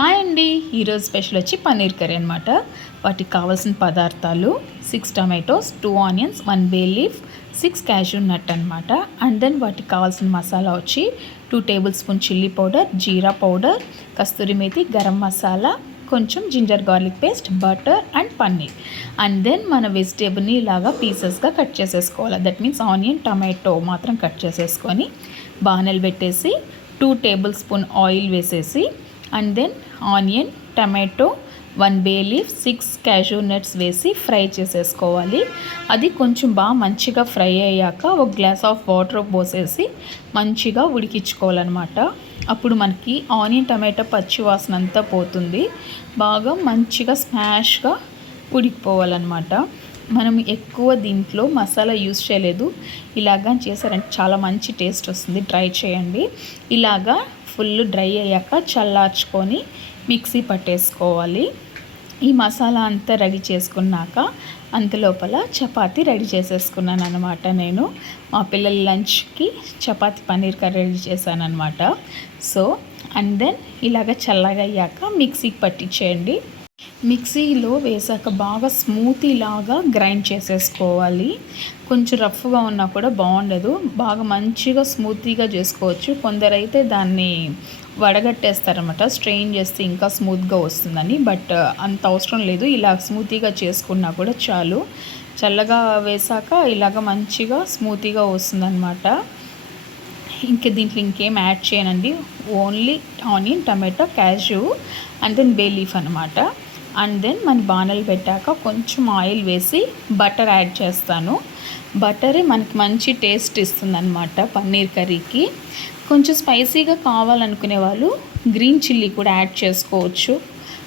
Hi అండి. ఈరోజు special వచ్చి పన్నీర్ కర్రీ అనమాట. వాటికి కావాల్సిన పదార్థాలు 6 tomatoes, 2 onions, 1 bay leaf, 6 cashew nut అనమాట. అండ్ దెన్ వాటికి కావాల్సిన మసాలా వచ్చి 2 tablespoon chilli powder, jeera powder, kasuri methi, garam masala, కొంచెం ginger garlic paste, butter and paneer. And then మన వెజిటేబుల్ని ఇలాగా పీసెస్గా కట్ చేసేసుకోవాలి. దట్ మీన్స్ ఆనియన్, టమాటో మాత్రం కట్ చేసేసుకొని బాణలు పెట్టేసి 2 టేబుల్ స్పూన్ ఆయిల్ వేసేసి and then onion, tomato, 1 bay leaf, 6 cashew nuts వేసి ఫ్రై చేసేసుకోవాలి. అది కొంచెం బాగా మంచిగా ఫ్రై అయ్యాక ఒక గ్లాస్ ఆఫ్ వాటర్ పోసేసి మంచిగా ఉడికించుకోవాలన్నమాట. అప్పుడు మనకి ఆనియన్, టమాటో పచ్చి వాసన అంతా పోతుంది. బాగా మంచిగా స్మాష్గా ఉడికిపోవాలన్నమాట. మనం ఎక్కువ దీంట్లో మసాలా యూస్ చేయలేదు. ఇలాగా చేశారంటే చాలా మంచి టేస్ట్ వస్తుంది. ట్రై చేయండి. ఇలాగా ఫుల్ డ్రై అయ్యాక చల్లార్చుకొని మిక్సీ పట్టేసుకోవాలి. ఈ మసాలా అంతా రెడీ చేసుకున్నాక అంతలోపల చపాతీ రెడీ చేసేసుకున్నాను అనమాట. నేను మా పిల్లల లంచ్కి చపాతీ పన్నీర్ కర్రీ రెడీ చేశాను అనమాట. సో అండ్ దెన్ ఇలాగ చల్లగా అయ్యాక మిక్సీకి పట్టించేయండి. మిక్సీలో వేసాక బాగా స్మూతీ లాగా గ్రైండ్ చేసేసుకోవాలి. కొంచెం రఫ్గా ఉన్నా కూడా బాగుండదు. బాగా మంచిగా స్మూతీగా చేసుకోవచ్చు. కొందరైతే దాన్ని వడగట్టేస్తారనమాట. స్ట్రెయిన్ చేస్తే ఇంకా స్మూత్గా వస్తుందని. బట్ అంత అవసరం లేదు. ఇలా స్మూతీగా చేసుకున్నా కూడా చాలు. చల్లగా వేసాక ఇలాగ మంచిగా స్మూతీగా వస్తుందన్నమాట. దీంట్లో ఇంకేం యాడ్ చేయనండి. Only onion, tomato, cashew and then bay leaf అనమాట. అండ్ దెన్ మన బాణలు పెట్టాక కొంచెం ఆయిల్ వేసి బటర్ యాడ్ చేస్తాను. బటరే మనకి మంచి టేస్ట్ ఇస్తుందన్నమాట పన్నీర్ కర్రీకి. కొంచెం స్పైసీగా కావాలనుకునే వాళ్ళు గ్రీన్ చిల్లీ కూడా యాడ్ చేసుకోవచ్చు.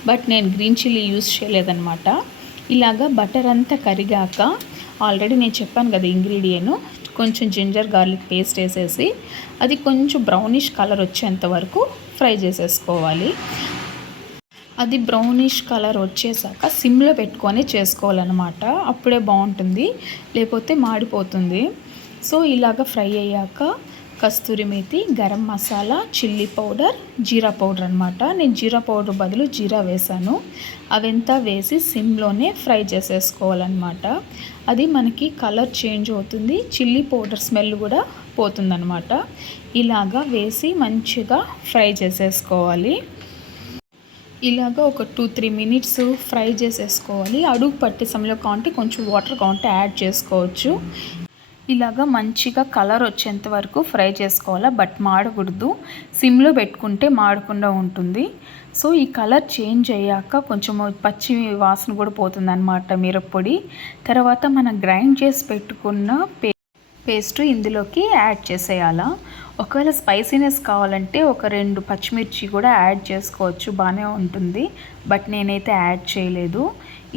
బట్ నేను గ్రీన్ చిల్లీ యూస్ చేయలేదన్నమాట. ఇలాగా బటర్ అంతా కరిగాక ఆల్రెడీ నేను చెప్పాను కదా ఇంగ్రీడియంట్, కొంచెం జింజర్ గార్లిక్ పేస్ట్ వేసేసి అది కొంచెం బ్రౌనిష్ కలర్ వచ్చేంత వరకు ఫ్రై చేసేసుకోవాలి. అది బ్రౌనిష్ కలర్ వచ్చేసాక సిమ్లో పెట్టుకొని చేసుకోవాలన్నమాట. అప్పుడే బాగుంటుంది, లేకపోతే మాడిపోతుంది. సో ఇలాగ ఫ్రై అయ్యాక కస్తూరి methi, garam masala, chilli powder, jeera powder అనమాట. నేను జీరా పౌడర్ బదులు జీరా వేసాను. అవంతా వేసి సిమ్లోనే ఫ్రై చేసేసుకోవాలన్నమాట. అది మనకి కలర్ చేంజ్ అవుతుంది. చిల్లీ పౌడర్ స్మెల్ కూడా పోతుందన్నమాట. ఇలాగా వేసి మంచిగా ఫ్రై చేసేసుకోవాలి. ఇలాగ ఒక 2-3 మినిట్స్ ఫ్రై చేసేసుకోవాలి. అడుగు పట్టే సమయంలో కావాలంటే కొంచెం వాటర్ కావాలంటే యాడ్ చేసుకోవచ్చు. ఇలాగ మంచిగా కలర్ వచ్చేంత వరకు ఫ్రై చేసుకోవాలి. బట్ మాడకూడదు. సిమ్లో పెట్టుకుంటే మాడకుండా ఉంటుంది. సో ఈ కలర్ చేంజ్ అయ్యాక కొంచెం పచ్చి వాసన కూడా పోతుందన్నమాట మిరప్పొడి. తర్వాత మనం గ్రైండ్ చేసి పెట్టుకున్న పేస్ట్ ఇందులోకి యాడ్ చేసేయాలా. ఒకవేళ స్పైసీనెస్ కావాలంటే ఒక 2 పచ్చిమిర్చి కూడా యాడ్ చేసుకోవచ్చు, బాగానే ఉంటుంది. బట్ నేనైతే యాడ్ చేయలేదు.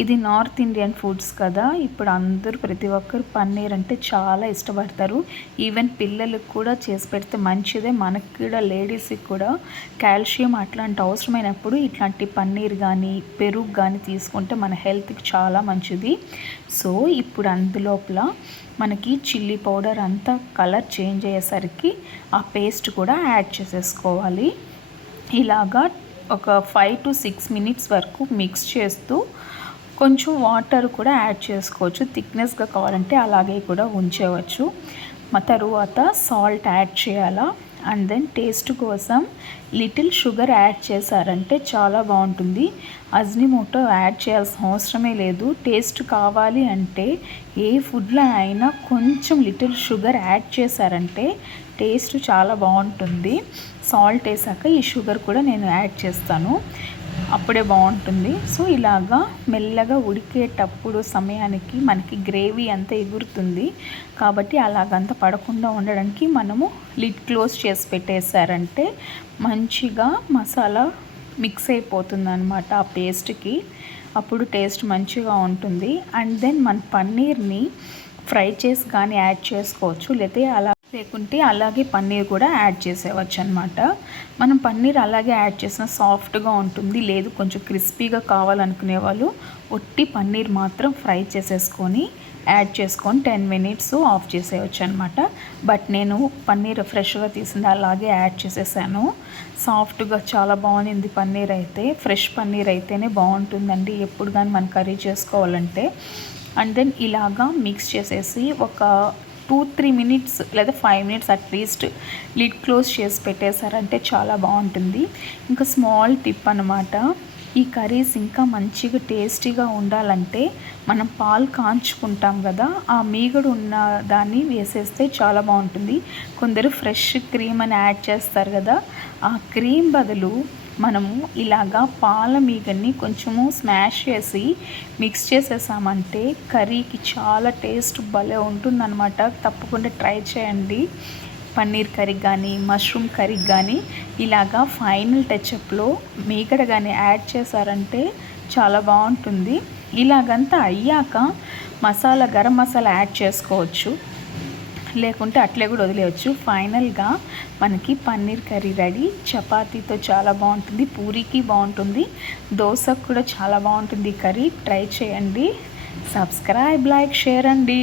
ఇది నార్త్ ఇండియన్ ఫుడ్స్ కదా. ఇప్పుడు అందరూ ప్రతి ఒక్కరు పన్నీర్ అంటే చాలా ఇష్టపడతారు. ఈవెన్ పిల్లలకు కూడా చేసి పెడితే మంచిదే. మనకి కూడా లేడీస్కి కూడా కాల్షియం అట్లాంటి అవసరమైనప్పుడు ఇట్లాంటి పన్నీర్ కానీ పెరుగు కానీ తీసుకుంటే మన హెల్త్కి చాలా మంచిది. సో ఇప్పుడు అందులోపల మనకి చిల్లీ పౌడర్ అంతా కలర్ చేంజ్ అయ్యేసరికి ఆ పేస్ట్ కూడా యాడ్ చేసేసుకోవాలి. ఇలాగా ఒక 5 to 6 మినిట్స్ వరకు మిక్స్ చేస్తూ కొంచెం వాటర్ కూడా యాడ్ చేసుకోవచ్చు. థిక్నెస్గా కావాలంటే అలాగే కూడా ఉంచవచ్చు. తరువాత సాల్ట్ యాడ్ చేయాలా. అండ్ దెన్ టేస్ట్ కోసం లిటిల్ షుగర్ యాడ్ చేశారంటే చాలా బాగుంటుంది. అజ్జినోమోటో యాడ్ చేయాల్సిన అవసరమే లేదు. టేస్ట్ కావాలి అంటే ఏ ఫుడ్లో అయినా కొంచెం లిటిల్ షుగర్ యాడ్ చేశారంటే టేస్ట్ చాలా బాగుంటుంది. సాల్ట్ వేసాక ఈ షుగర్ కూడా నేను యాడ్ చేస్తాను, అప్పుడే బాగుంటుంది. సో ఇలాగా మెల్లగా ఉడికేటప్పుడు సమయానికి మనకి గ్రేవీ అంతా ఎగురుతుంది. కాబట్టి అలాగంతా పడకుండా ఉండడానికి మనము లిడ్ క్లోజ్ చేసి పెట్టేశారంటే మంచిగా మసాలా మిక్స్ అయిపోతుంది అనమాట ఆ పేస్ట్కి. అప్పుడు టేస్ట్ మంచిగా ఉంటుంది. అండ్ దెన్ మన పన్నీర్ని ఫ్రై చేసి కానీ యాడ్ చేసుకోవచ్చు, లేకపోతే అలా లేకుంటే అలాగే పన్నీర్ కూడా యాడ్ చేసేవచ్చు అనమాట. మనం పన్నీర్ అలాగే యాడ్ చేసిన సాఫ్ట్గా ఉంటుంది. లేదు కొంచెం క్రిస్పీగా కావాలనుకునే వాళ్ళు ఒట్టి పన్నీర్ మాత్రం ఫ్రై చేసేసుకొని యాడ్ చేసుకొని 10 మినిట్స్ ఆఫ్ చేసేయచ్చు అనమాట. బట్ నేను పన్నీర్ ఫ్రెష్గా తీసింది అలాగే యాడ్ చేసేసాను. సాఫ్ట్గా చాలా బాగుంది పన్నీర్ అయితే. ఫ్రెష్ పన్నీర్ అయితేనే బాగుంటుందండి ఎప్పుడు కానీ మనం కర్రీ చేసుకోవాలంటే. అండ్ దెన్ ఇలాగా మిక్స్ చేసేసి ఒక 2-3 మినిట్స్ లేదా 5 మినిట్స్ అట్లీస్ట్ లిడ్ క్లోజ్ చేసి పెట్టేశారంటే చాలా బాగుంటుంది. ఇంకా స్మాల్ టిప్ అనమాట, ఈ కర్రీస్ ఇంకా మంచిగా టేస్టీగా ఉండాలంటే మనం పాలు కాంచుకుంటాం కదా, ఆ మీగడ ఉన్న దాన్ని వేసేస్తే చాలా బాగుంటుంది. కొందరు ఫ్రెష్ క్రీమ్ అని యాడ్ చేస్తారు కదా, ఆ క్రీమ్ బదులు మనము ఇలాగా పాల మీగడ్ని కొంచెము స్మాష్ చేసి మిక్స్ చేసేసామంటే కర్రీకి చాలా టేస్ట్ భలే ఉంటుందన్నమాట. తప్పకుండా ట్రై చేయండి. పన్నీర్ కర్రీ కానీ మష్రూమ్ కర్రీ కానీ ఇలాగా ఫైనల్ టచ్అప్లో మీగడ కానీ యాడ్ చేశారంటే చాలా బాగుంటుంది. ఇలాగంతా అయ్యాక గరం మసాలా యాడ్ చేసుకోవచ్చు, లేకుంటే అట్లే కూడా వదిలేయచ్చు. ఫైనల్గా మనకి పన్నీర్ కర్రీ రెడీ. చపాతీతో చాలా బాగుంటుంది, పూరీకి బాగుంటుంది, దోశకు కూడా చాలా బాగుంటుంది ఈ కర్రీ. ట్రై చేయండి. సబ్స్క్రైబ్, లైక్, షేర్ అండి.